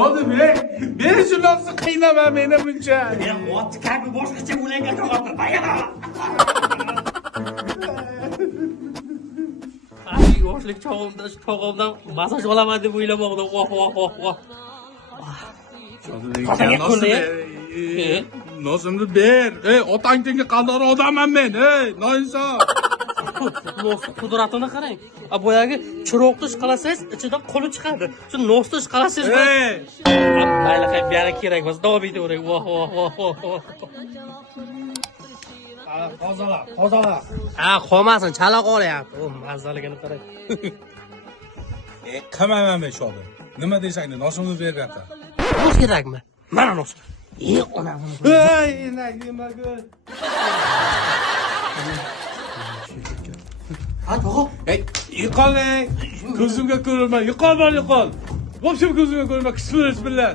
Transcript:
Shodim, men shu narsa qiynama meni buncha. Men ot kabi boshqacha o'ylangan to'g'ri. Bayana. Ay, yoshlik chog'imdan masaj olaman deb o'ylamoqdim. Voh. Shodim, nosimni ber. Otang tenga qaldor odamman men. Noinsof. Qudratini qarang. Boyagi chiroqni ishqalasangiz, ichidan qo'li chiqadi. Shu nosni ishqalasangiz, mayli, bari kerak emas. Davom etavering. Voh. Qozala. Qolmasin, chala qolyapti. Mazzaligini qarang. Qilmayman men Shodim. Nima desangni, nosimni ber yoqqa. Nos kerakmi? Mana nos. Onam. Nimaga? To'g'ri. Yiqoling. Ko'zimga ko'rinma. Yiqol. Vo'pshim ko'zimga ko'rinma. Bismillah.